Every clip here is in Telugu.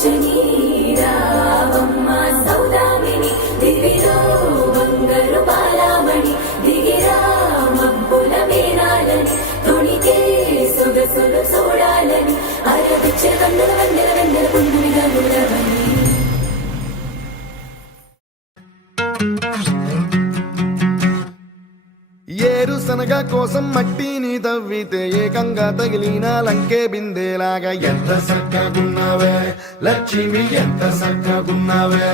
వచ్చని రావమ్మ సౌదామిని దివిలో బంగారు బాలామణి దిగిరా మబ్బుల మేనాలని తొణితే సొగసులు చూడాలని అరవిచ్చే వందల వందల వందల పుండునిగా గుడవని ఏరుశనగ కోసం మట్టిని తవ్వితే ఏకంగా తగిలిన లంకే బిందేలాగా ఎంత సక్కగున్నావే లక్ష్మి ఎంత సక్కగున్నావే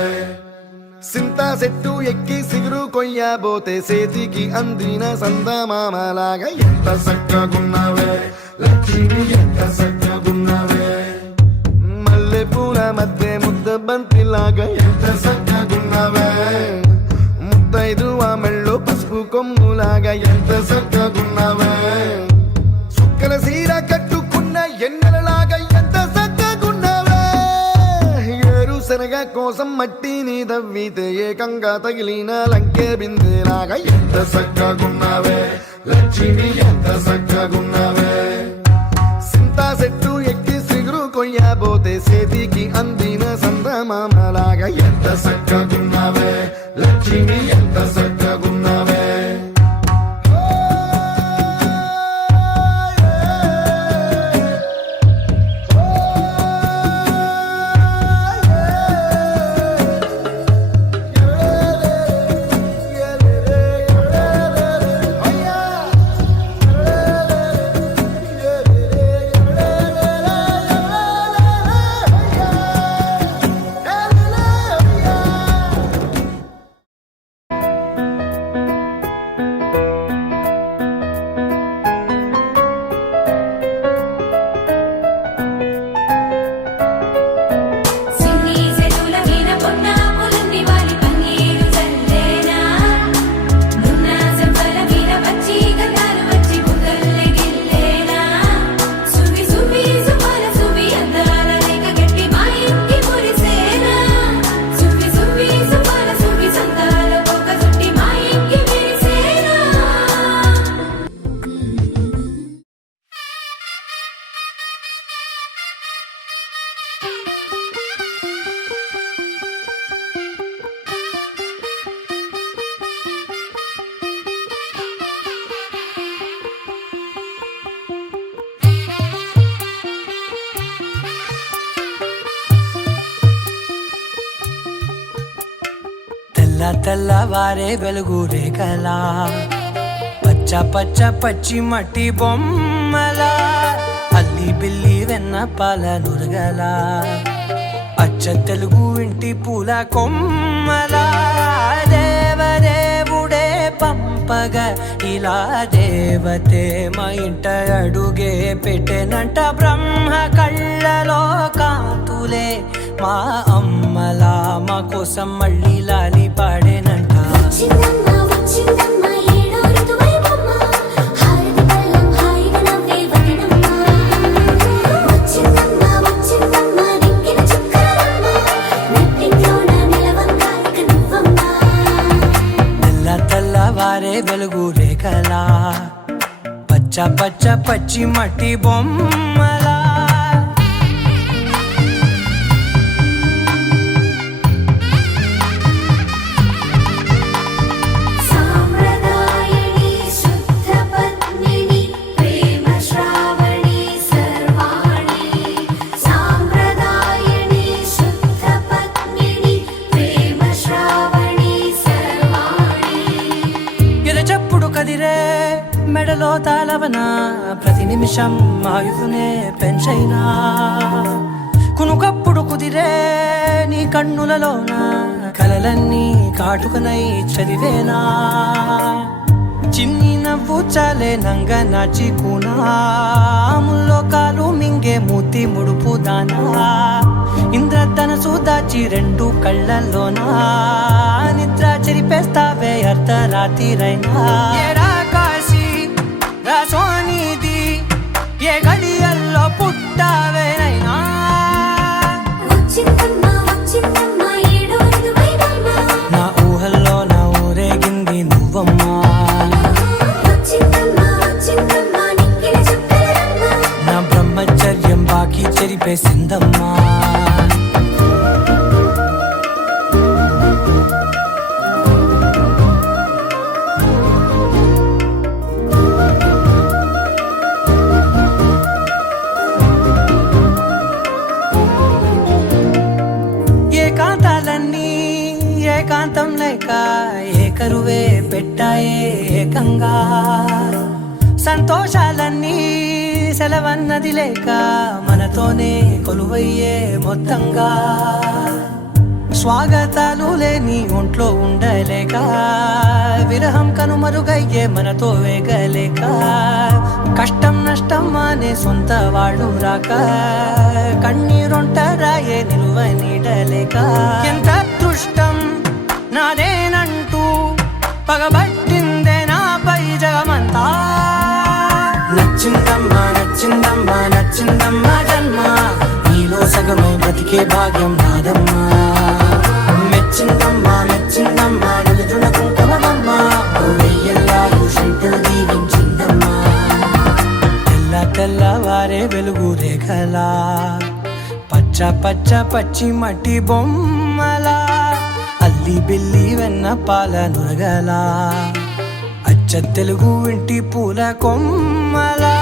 సింతా చెట్టు ఎక్కి సిగురు కొయ్యబోతే చేతికి అందిన సందమామలాగా ఎంత సక్కగున్నావే లక్ష్మి ఎంత సక్కగున్నావే మల్లె పూల మధ్య ముద్ద బంతిలాగా ఎంత సక్కగున్నావే ముద్దైదు మెళ్ళో పసుపు కొమ్ములాగా ఎంత సక్కగున్నావే సుక్కల సీర కట్టుకున్న ఎన్నెలలాగా ఎంత సక్కగున్నావే ఏరుశనగ కోసం మట్టిని తవ్వితే ఏకంగా తగిలిన లంకే బిందేలాగా ఎంత సక్కగున్నావే లక్ష్మి ఎంత సక్కగున్నావే సింతా చెట్టు ఎక్కి సిగురు కొయ్యబోతే చేతికి అందిన సందమామలాగా ఎంత సక్కగున్నావే లక్ష్మి ఎంత సక్కగున్నావే తెల్లవారే వెలుగు రేఖలా పచ్చ పచ్చ పచ్చి మట్టి బొమ్మలా అల్లి బిల్లి వెన్న పాల నురగలా అచ్చ తెలుగు ఇంటి పూల కొమ్మలా దేవదేవుడే పంపగా ఇలా దేవతే మా ఇంట అడుగే పెట్టెనంట బ్రహ్మ కళ్ళలో కాంతులే మా అమ్మలా మా కోసం మళ్ళీ లాలి పాడేనంట తెల్లవారే వెలుగు రేఖలా పచ్చ పచ్చ పచ్చి మట్టి బొమ్మలా మెడలో తాళవన ప్రతి నిమిషం ఆయుధునే పెంచైనా కునుకప్పుడు కుదిరే నీ కన్నులలోన కలలన్నీ కాటుకనై చదివేనా చిన్ని నవ్వు చాలే నంగ నాచి కూనాముల్లో కాలు మింగే మూతి ముడుపు దానా ఇంద్రధనసు దాచి రెండు కళ్ళల్లోనా నిద్ర చెరిపేస్తావే అర్ధరాత్రిరైనా సోనిది ఏ గడియల్లో పుట్టావేనైనా నా ఊహల్లో నా ఊరేగింది నువ్వమ్మా నా బ్రహ్మచర్యం బాకీ చెరిపేసిందమ్మా ఏకంగా సంతోషాలన్నీ సెలవన్నది లేక మనతోనే కొలువయ్యే మొత్తంగా స్వాగతాలు లేని ఒంట్లో ఉండలేక విరహం కనుమరుగయ్యే మనతో వేగలేక కష్టం నష్టం అనే సొంత వాళ్ళు రాక కన్నీరొంటరాయే నిలువ నీడలేక ఎంత అదృష్టం నాదేనంటూ పగబట్టిందే నాపై జగమంతా నచ్చిందమ్మా నచ్చిందమ్మా నచ్చిందమ్మా జన్మ నీలో సగమై బ్రతికే భాగ్యం నాదమ్మా మెచ్చిందమ్మా మెచ్చిందమ్మా నిలుతున్న కుంకుమమ్మా వెయ్యల్లాలు శంకరు దీవించిందమ్మా తెల్ల తెల్లవారే వెలుగు రేఖలా పచ్చ పచ్చ పచ్చి మట్టి బొమ్మలా అల్లి బిల్లి వెన్న పాల నురగలా అచ్చ తెలుగు ఇంటి పూల కొమ్మలా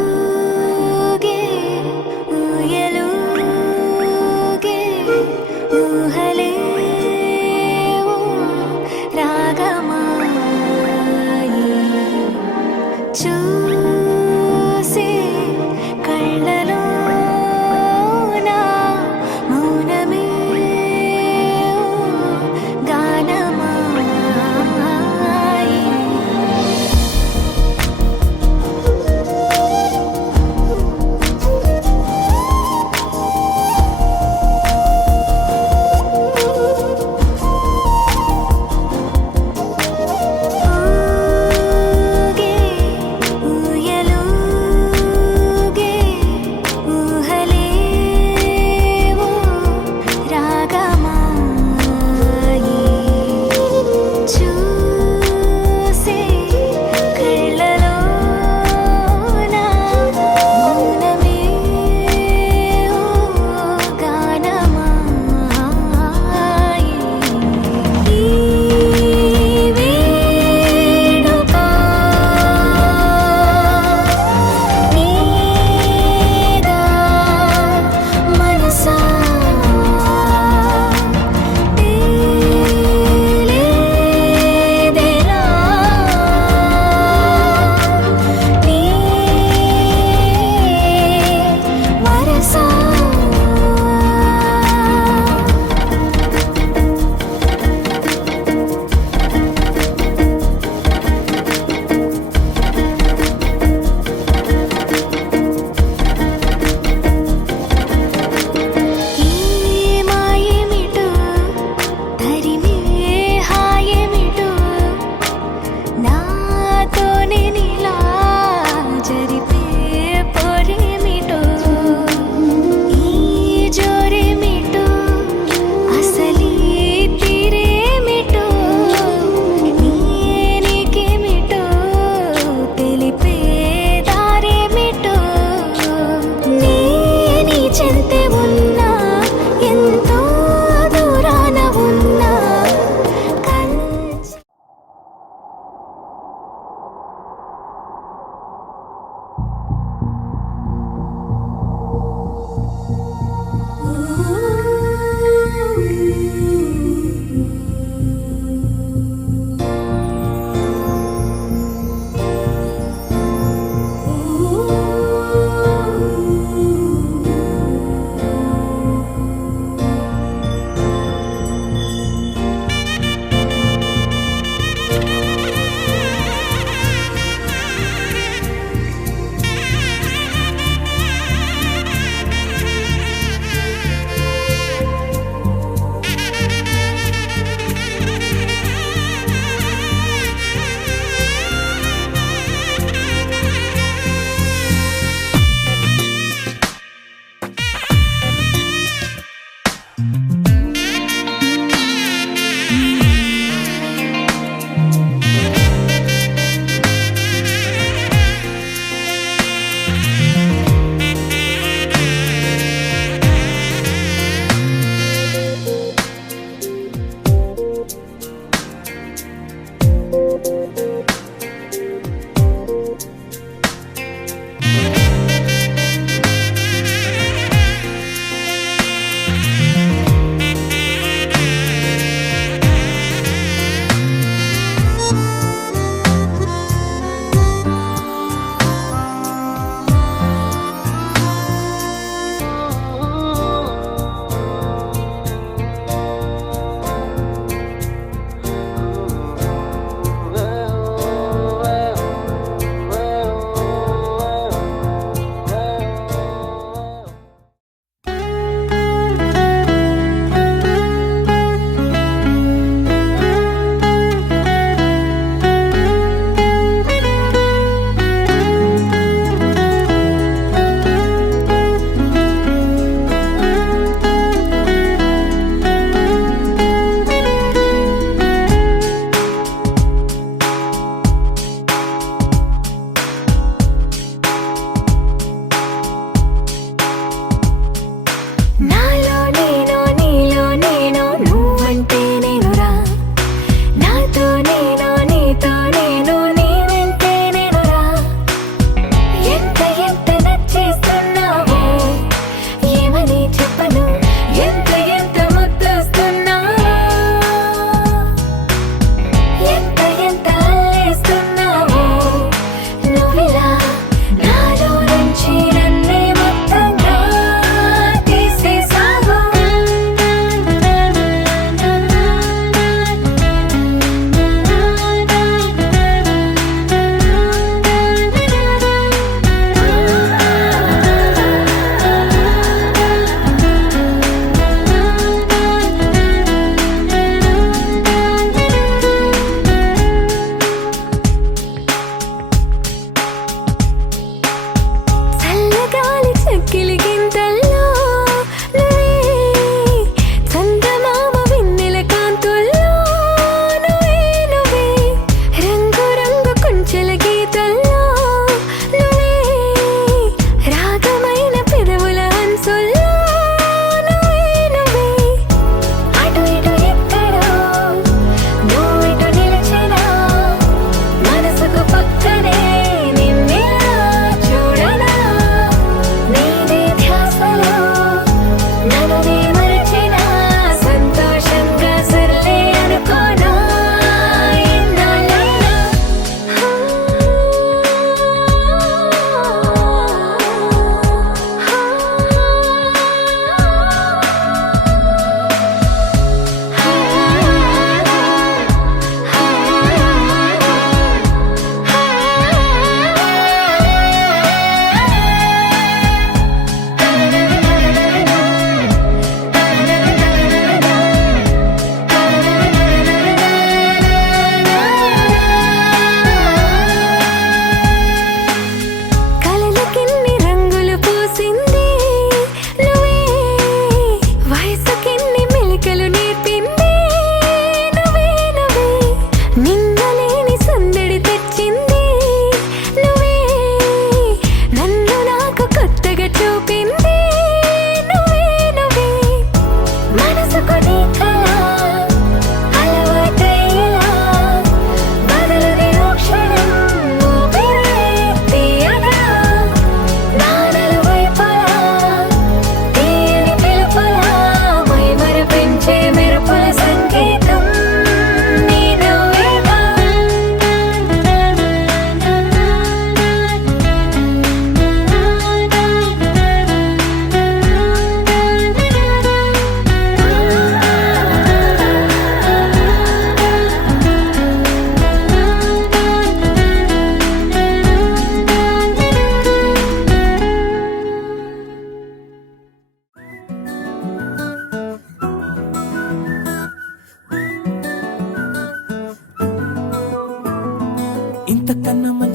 ఊగే ఊయలూగే ఊహలే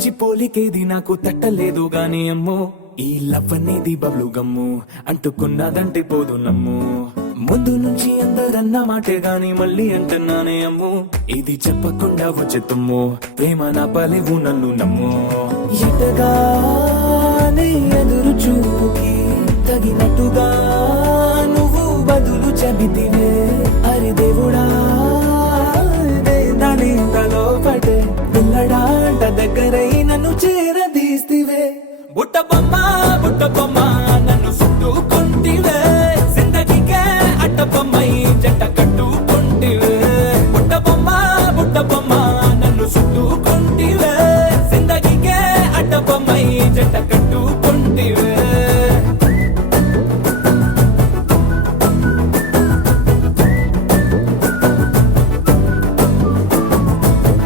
మంచి పోలికేది నాకు తట్టలేదు గాని అమ్మో ఈ లవ్ అనేది బబ్లు గమ్ము అంటుకున్నదంటే పోదు నమ్ము ముందు నుంచి అందరన్న మాటే గాని మళ్ళీ అంటున్నానే అమ్ము ఇది చెప్పకుండా వచ్చే తుమ్ము ప్రేమ నా పలేవు నన్ను నమ్ము ఎటగానే ఎదురు చూపుకి తగినట్టుగా నువ్వు బదులు చెబితివే అరే దేవుడా దాని తలో పడే పిల్లడాంట దగ్గరై నన్ను చేరదీస్తివే బుట్ట బొమ్మ నన్ను చుట్టుకుంటివే జిందగీకే అట్ట బొమ్మై జంట కట్టుకుంటివే బుట్ట బొమ్మ నన్ను చుట్టుకుంటివే జిందగీకే అట్ట బొమ్మై జంట కట్టుకుంటివే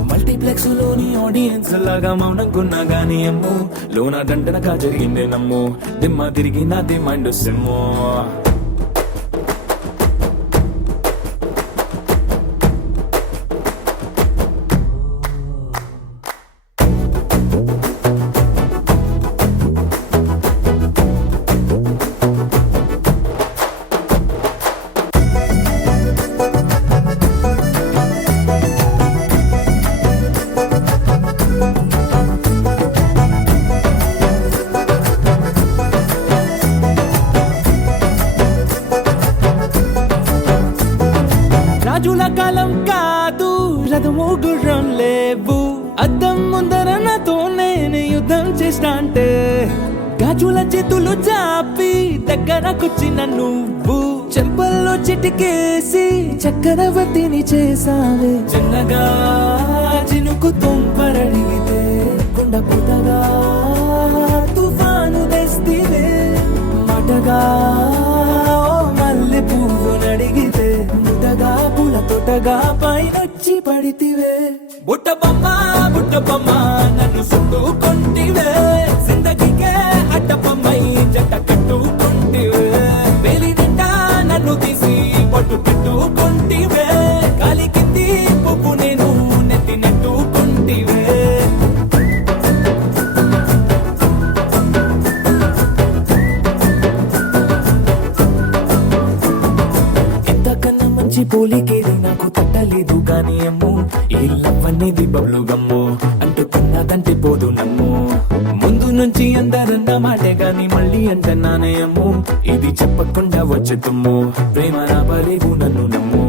మల్టీప్లెక్స్ లోని ఆడియన్స్ లాగా మౌనంకున్నా గానీ అమ్ము లోన దండనగా జరిగిందే నమ్ము దిమ్మ తిరిగి నాది మైండ్ సిమ్ము రాజుల కాలం కాదు రథము గుర్రం లేవు అద్దం ముందర నాతో నేను యుద్ధం చేస్తా అంటే గాజుల చేతులు చాపి దగ్గరకొచ్చిన నువ్వు చెంపల్లో చిటికేసి చక్రవర్తిని చేసావే చిన్నగా చినుకు తుంపరడిగితే కొండ పుటగా తుఫాను తెస్తివే మాటగా మల్లె పువ్వు నడిగితే ముటగా పుల తోటగా పైనొచ్చి పడితివే బుట్ట బొమ్మ నన్ను చుట్టుకుంటివే జిందగీకే అట్ట బొమ్మై జంట కట్టుకుంటివే వేలి నిండా నన్ను తీసి పట్టు పెట్టుకుంటివే కాలి కింది పువ్వు నేను నెత్తి నెట్టుకుంటివే ఇంతకన్నా మంచి పోలికేది నాకు తట్టలేదు గాని అమ్ము ఈ లవ్ అనేది బబ్లు గమ్ము అంటుకున్నదంటే పోదు నమ్ము ముందు నుంచి అందరన్న మాటే గాని మళ్ళీ అంటున్నానే అమ్ము ఇది చెప్పకుండా వచ్చే తుమ్ము ప్రేమ నా పలేవు నన్ను నమ్ము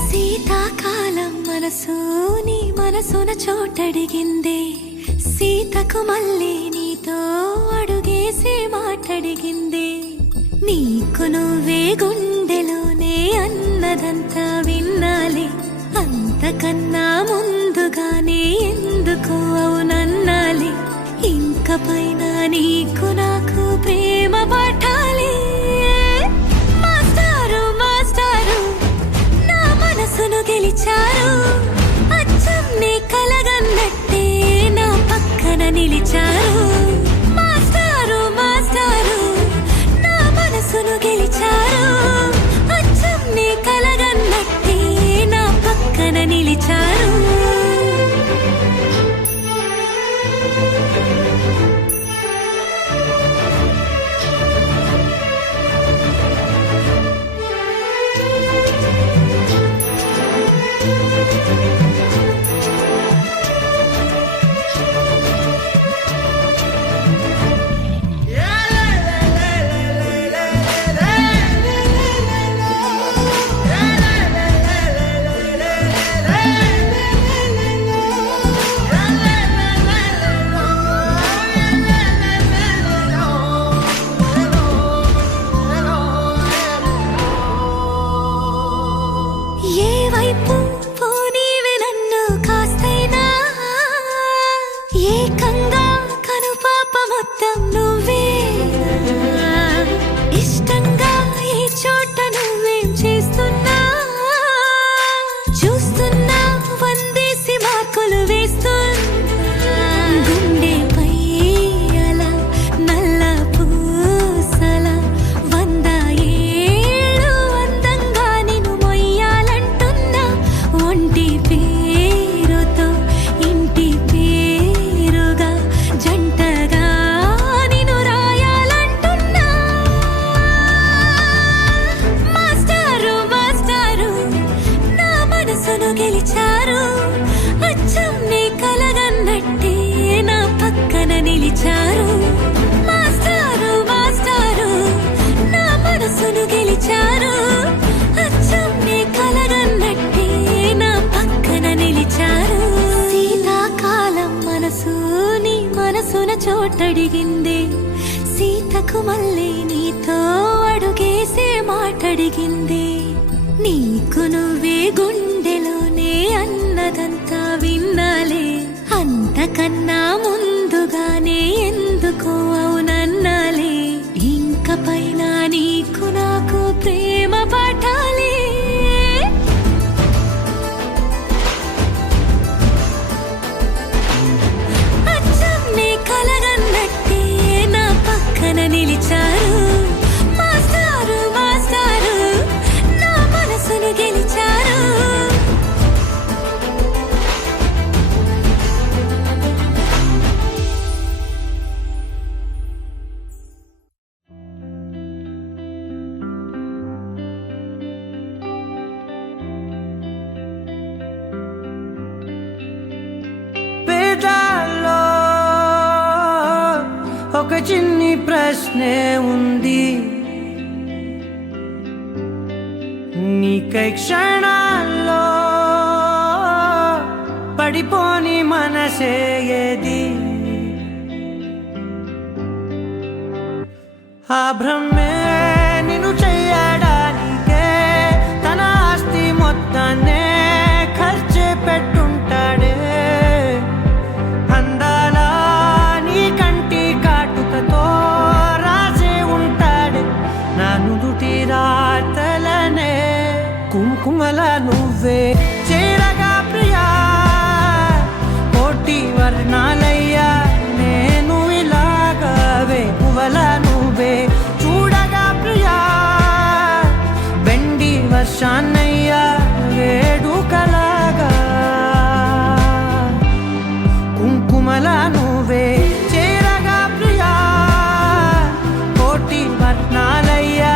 శీతాకాలం మనసు నీ మనసున చోటడిగిందే సీతకు మళ్ళీ నీతో అడుగేసి మాటడిగిందే నీకు నువ్వే గుండెలోనే అన్నదంతా విన్నాలే అంతకన్నా ముందుగానే ఎందుకు అవునన్నాలే ఇంక పైన నీకు నాకు ప్రేమ పట్టాలి మాస్టారు మాస్టారు నా మనసును గెలిచారు అచ్చం నీ కలగన్నట్టే నా పక్కన నిలిచారు మాస్టారు మాస్టారు నా మనసును గెలిచారు అచ్చం నీ కలగన్నట్టే నా పక్కన నిలిచారు పిలిచారు మాస్టారు మాస్టారు నా మనసును గెలిచారు అచ్చం నీ కలగన్నట్టే నా పక్కన నిలిచారు శీతాకాలం మనసు నీ మనసున చోటడిగింది సీతకు మళ్ళీ నీతో అడుగేసే మాటడిగింది నీకు నువ్వే గుండెలోనే అన్నదంతా విన్నాలే అంతకన్నా ముందుగానే ఎందుకో అవునన్నాలే ఇంక పైన నీకు నాకు ప్రేమ పాఠాలే అచ్చం నీ కలగన్నట్టే నా పక్కన నిలిచారు మాస్టారు మాస్టారు నా మనసును గెలిచారు పేదాల్లో ఒక చిన్ని ప్రశ్నే ఉంది నీకై క్షణాల్లో పడిపోని మనసే ఏది ఆ భ్రమే నిన్ను చెయ్యడానికే తన ఆస్తి మొత్తాన్నే ఖర్చు పెట్టుంటాడే అందాల నీ కంటి కాటుకతో రాసే ఉంటాడే నా నుదుటి రాతలనే కుంకుమల నువ్వే చేరగా ప్రియా కోటి వర్ణాలయ్యా నేను ఇలాగవే పువ్వల నువ్వే చూడగా ప్రియా వెండి వర్షాన్నయ్యా వేడుకలాగా కుంకుమల నువ్వే చేరగా ప్రియా కోటి వర్ణాలయ్యా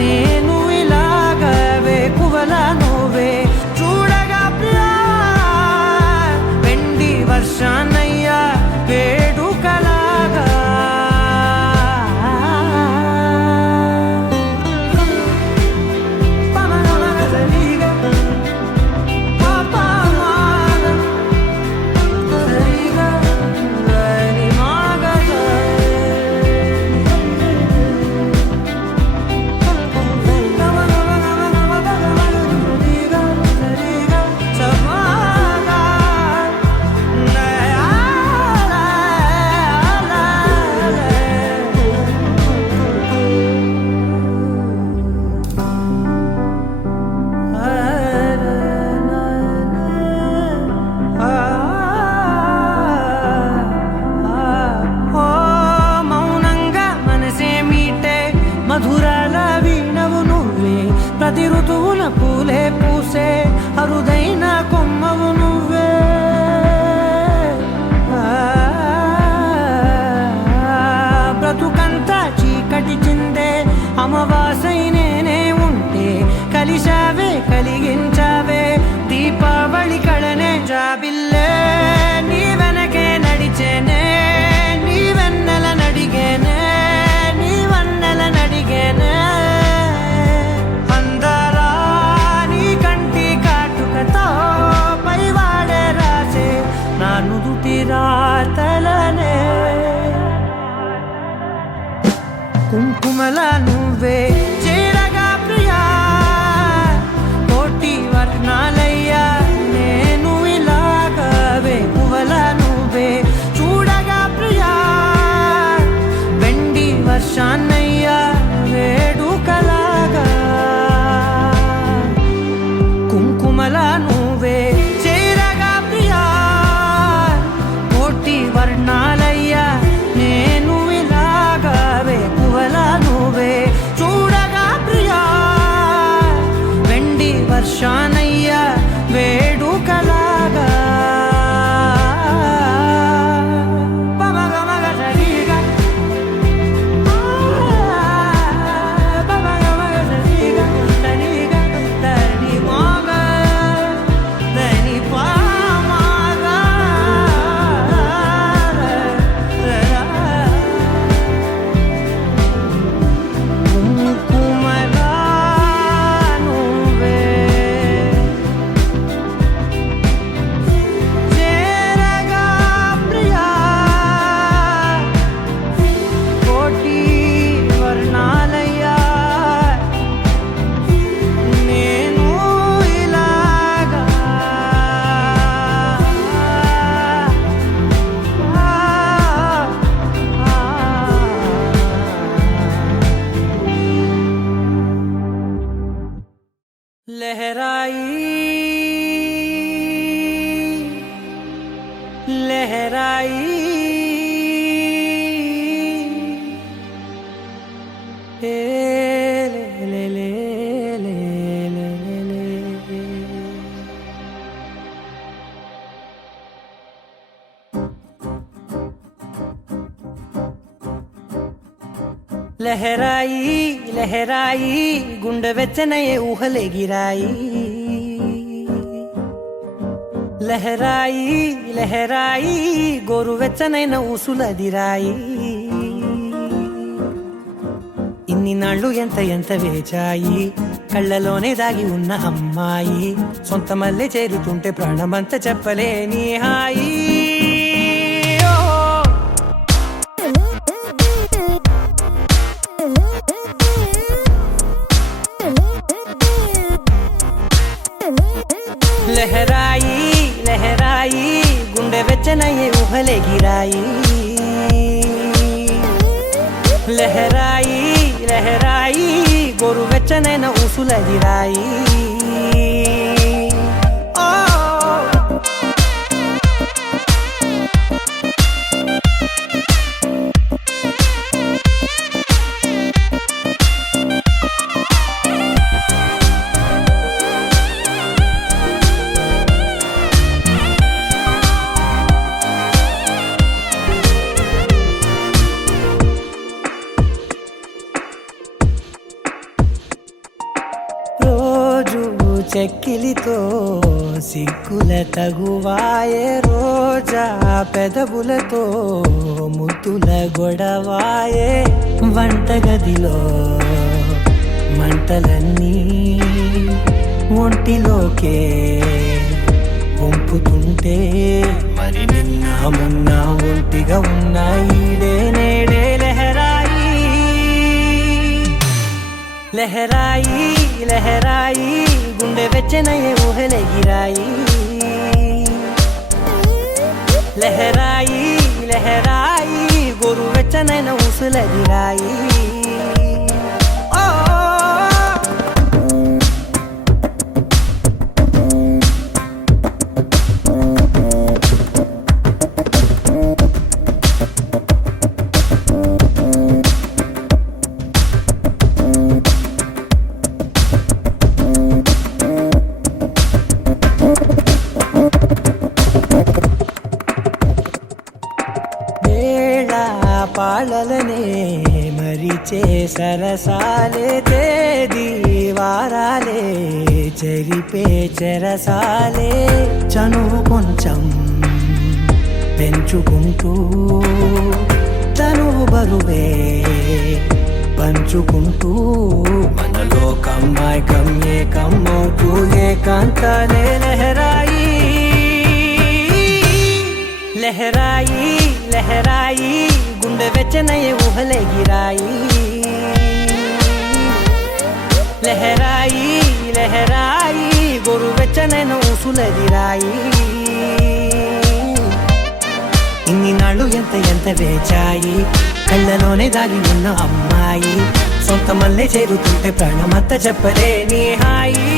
నేను ఇలాగవే పువ్వల నువ్వే చూడగా ప్రియా వెండి వర్షాన్నయ్యా వేడుకలాగా మధురాల వీణవు నువ్వే ప్రతి ఋతువున పూలే పూసే అరుదైన కొమ్మవు నువ్వే బ్రతుకంతా చీకటి చిందే అమావాసై నేనే ఉంటే కలిశావే కలిగించావే దీపావళి కళనే జాబిల్లే నీ వెనకే నడిచేనే నీ వెన్నెల నడిగేనే అందరా నీ కంటి కాటుకతో పైవాడే రాసే నా నుదుటి రాతలనే కుంకుమల నువ్వే చేరగా ప్రియా కోటి వర్ణాలయ్యా నేను ఇలాగవే పువ్వల నువ్వే చూడగా ప్రియా వెండి వర్షాన్నయ్యా వేడుకలాగా కుంకుమల నువ్వే చేరగా ప్రియా కోటి వర్ణాలయ్యా నేను ఇలాగవే పువ్వల నువ్వే లహరాయి ఏ లే లే లే లే లే. లహరాయి లహరాయి గుండె వెచ్చనయే ఊహలెగిరాయి లహరాయి లహరాయి గోరు వెచ్చనైన ఊసులదిరాయి ఇన్ని నాళ్ళు ఎంత ఎంత వేచాయి కళ్ళలోనే దాగి ఉన్న అమ్మాయి సొంత మల్లె చేరుతుంటే ప్రాణమంతా చెప్పలేని హాయి లహరాయి లహరాయి గుండె వెచ్చనయ్యే ఊహలెగిరాయి లహరాయి లహరాయి గోరు వెచ్చనైన ఊసులదిరాయి చెక్కిలితో సిగ్గుల తగువాయే రోజా పెదవులతో ముద్దుల గొడవాయే వంటగదిలో మంటలన్నీ ఒంటిలోకే వంపుతుంటే మరి నిన్న మొన్న ఒంటిగా ఉన్నాయి నేడే లహరాయి లహరాయి లహరాయి గుండె వెచ్చనయ్యే ఊహలెగిరాయి లహరాయి లహరాయి గోరు వెచ్చనైన ఊసులదిరాయి పాలలనే మరిచే సరసాలే తేదీ వారాలే చెరిపే చెరసాలే చనువు కొంచెం పెంచుకుంటూ తనువు బరువే పంచుకుంటూ మనలో కమ్మాయికం ఏకమవుతూ ఏకాంతాలే లహరాయి లహరాయి లహరాయి గుండె వెచ్చనయ్యే ఊహలెగిరాయి లహరాయి లహరాయి గోరు వెచ్చనైన ఊసులదిరాయి ఇన్ని నాళ్ళు ఎంత ఎంత వేచాయి కళ్ళలోనే దాగి ఉన్న అమ్మాయి సొంత మల్లె చేరుతుంటే ప్రాణమంతా చెప్పలేని హాయి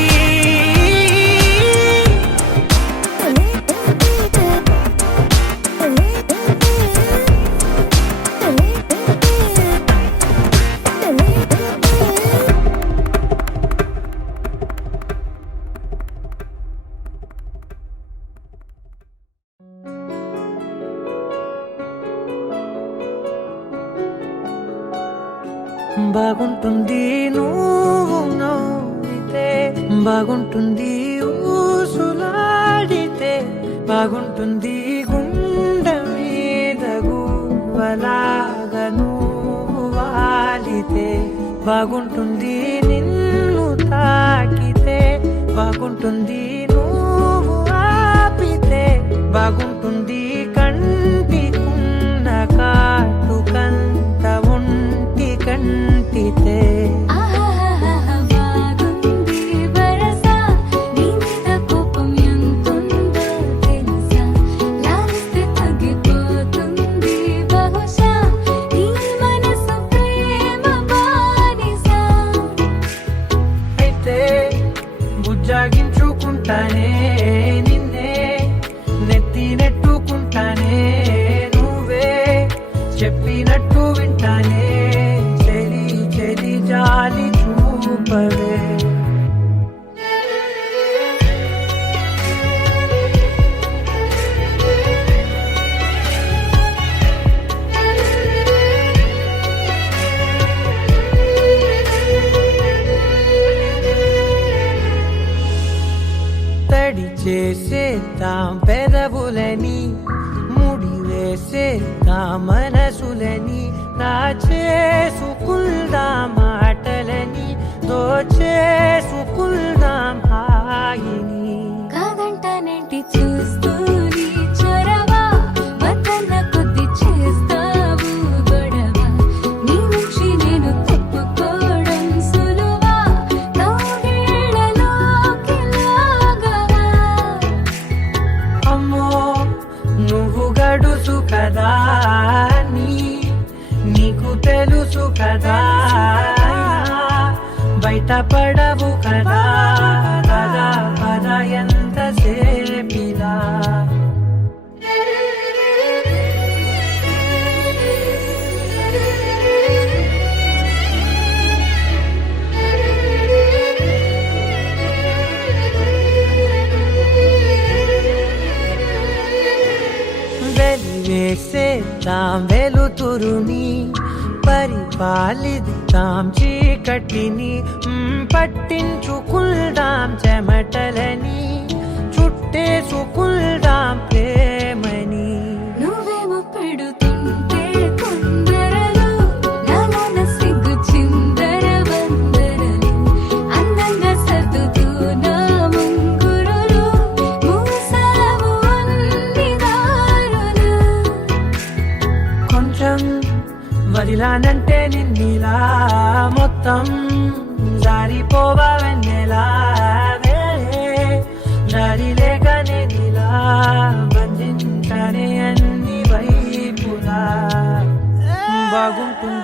బాగుంటుంది నువ్వు నవ్వితే బాగుంటుంది ఊసులాడితే బాగుంటుంది గుండె మీద గువ్వలాగా నువ్వు వాలితే బాగుంటుంది నిన్ను తాకితే బాగుంటుంది నువ్వు ఆపితే బాగుంటుంది కంటికున్న కాటుకంత ఒంటి కంటితే బుజ్జాగించుకుంటానే నిన్నే నెత్తి నెట్టుకుంటా తడి చేసేద్దాం పెదవులని, ముడి వేసేద్దాం మనసులని, నా చేసుకుందాం మాటలని, దోచేసుకుందాం హాయిని. కాదంటానేంటి చూస్తూ నీ చొరవ, వద్దన్న కొద్ది చేస్తావు గొడవ, నీ నుంచి నేను తప్పుకోవడం సులువా, నవ్వేళ్లలోకి లాగవా. అమ్మో నువ్వు గడుసు కదా నీకు తెలుసు కదా, బయట పడవు కదా, పద పద ఎంత సేపిలా. వెలివేసేద్దాం వెలుతురుని, పరిపాలిద్దాం చీకటిని, పట్టించుకుందాం చెమటలని, చుట్టేసుకుందాం ప్రేమని. నువ్వేమో పెడుతుంటే కొందరలు, నాలోన సిగ్గు చిందర వందరలు, అందంగా సర్దుతూ నా ముంగురులు, మూసావు అన్ని దారులు. కొంచెం వదిలానంటే నిన్నిలా, మొత్తం జారిపోవా వెన్నెలా, దారి లేక నేనిలా బంధించనే అన్ని వైపులా. బాగుంటుంది